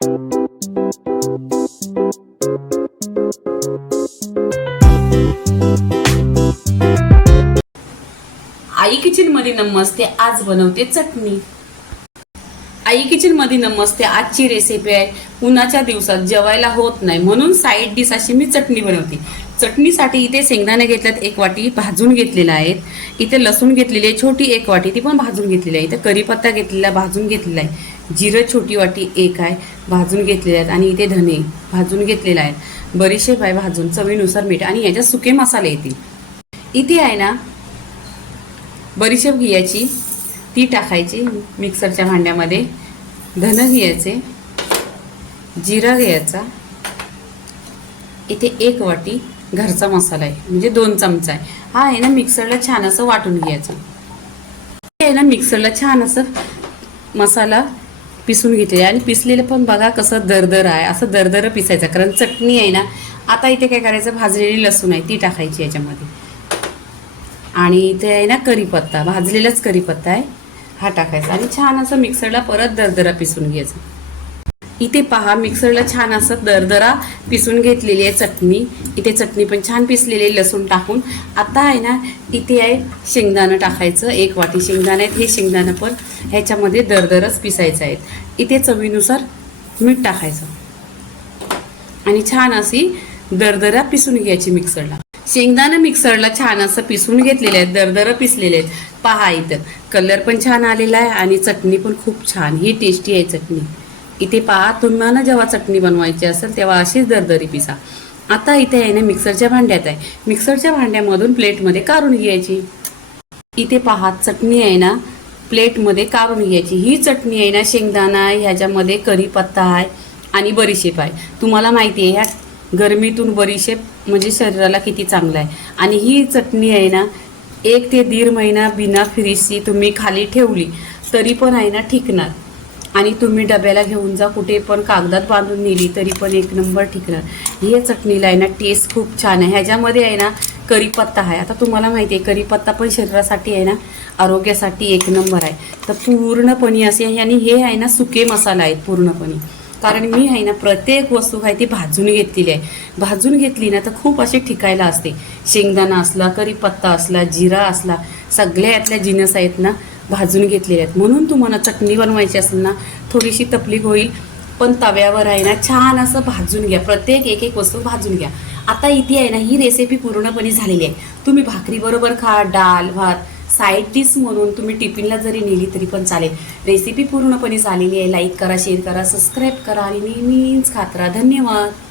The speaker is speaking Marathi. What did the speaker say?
आई किचन मध्ये नमस्ते. आज बनवते चटणी. आई किचन मध्ये नमस्ते. आजची रेसिपी आहे उन्हाच्या दिवसात जेवायला होत नाही म्हणून साईड डिश अशी मी चटणी बनवते. चटणीसाठी इथे शेंगदाणे घेतल्यात 1 वाटी, भाजून घेतलेला आहेत. इथे लसूण घेतलेली आहे छोटी 1 वाटी, ती पण भाजून घेतलेली आहे. इथे कढीपत्ता घेतलेला भाजून घेतलेला आहे. जिरं छोटी वाटी 1 आहे, भाजून घेतलेले आहेत. आणि इथे धने भाजून घेतलेले आहेत. बडीशेप आहे भाजून, चवीनुसार मीठ, आणि याच्यात सुके मसाले येतील. इथे आहे ना बडीशेप घ्यायची, ती टाकायची मिक्सरच्या भांड्यामध्ये. धन घ्यायचे, जिरा घ्यायचा. इथे 1 वाटी घरचा मसाला आहे, म्हणजे 2 चमचा आहे. हा आहे ना मिक्सरला छान असं वाटून घ्यायचं. हे आहे ना मिक्सरला छान असं मसाला पिसून घेतले. आणि पिसलेलं पण बघा कसं दरदर आहे, असं दरदर पिसायचं, कारण चटणी आहे ना. आता इथे काय करायचं, भाजलेली लसूण आहे ती टाकायची याच्यामध्ये. आणि इथे आहे ना कढीपत्ता, भाजलेलाच कढीपत्ता आहे, हा टाकायचा. आणि छान असं मिक्सरला परत दरदरा पिसून घ्यायचं. इथे पहा मिक्सरला छान असं दरदरा पिसून घेतलेली आहे चटणी. इथे चटणी पण छान पिसलेली आहे लसूण टाकून. आता आहे ना इथे आहे शेंगदाणं टाकायचं. 1 वाटी शेंगदाणे आहेत. हे शेंगदाणं पण ह्याच्यामध्ये दरदरच पिसायचं आहेत. इथे चवीनुसार मीठ टाकायचं आणि छान अशी दरदरा पिसून घ्यायची मिक्सरला. शेंगदाणं मिक्सरला छान असं पिसून घेतलेले आहेत, दरदर पिसलेले आहेत. पहा इथं कलर पण छान आलेला आहे आणि चटणी पण खूप छान, ही टेस्टी आहे चटणी. इथे पहा तुम्हाला जेव्हा चटणी बनवायची असेल तेव्हा अशीच दरदरी पिसा. आता इथे आहे ना मिक्सरच्या भांड्यात आहे, मिक्सरच्या भांड्यामधून प्लेटमध्ये काढून घ्यायची. इथे पहा चटणी आहे ना प्लेटमध्ये काढून घ्यायची. ही चटणी आहे ना शेंगदाणा आहे, ह्याच्यामध्ये कढीपत्ता आहे आणि बडीशेप आहे. तुम्हाला माहिती आहे ह्या गरमीतून बडीशेप म्हणजे शरीराला किती चांगलं आहे. आणि ही चटणी आहे ना 1 ते 1.5 महिना बिना फ्रीजची तुम्ही खाली ठेवली तरी पण आहे ना टिकणार. आणि तुम्ही डब्याला घेऊन जा, कुठे पण कागदात बांधून नेली तरी पण 1 नंबर टिकणार. ही चटणीला आहे ना टेस्ट खूप छान आहे. ह्याच्यामध्ये आहे ना कढीपत्ता आहे. आता तुम्हाला माहिती आहे कढीपत्ता पण शरीरासाठी आहे ना आरोग्यासाठी 1 नंबर आहे. तर पूर्णपणे असे, आणि हे आहे ना सुके मसाला आहेत पूर्णपणे. कारण मी आहे ना प्रत्येक वस्तू काय ती भाजून घेतलेली आहे. भाजून घेतली ना तर खूप अशी टिकायला असते. शेंगदाणा असला, कढीपत्ता असला, जिरा असला, सगळ्या यातल्या जिनस आहेत ना भाजून घेतलेले आहेत. म्हणून तुम्हाला चटणी बनवायची असेल ना थोडीशी तकलीफ होईल, पण तव्यावर आहे ना छान असं भाजून घ्या. प्रत्येक एक वस्तू भाजून घ्या. आता इथे आहे ना ही रेसिपी पूर्णपणे झालेली आहे. तुम्ही भाकरी बरोबर खा, डाळ भात, साईड डिश म्हणून तुम्ही टिफिनला जरी नेली तरी पण चालेल. रेसिपी पूर्णपणे झालेली आहे. लाईक करा, शेअर करा, सबस्क्राईब करा आणि नेहमीच खात राहा. धन्यवाद.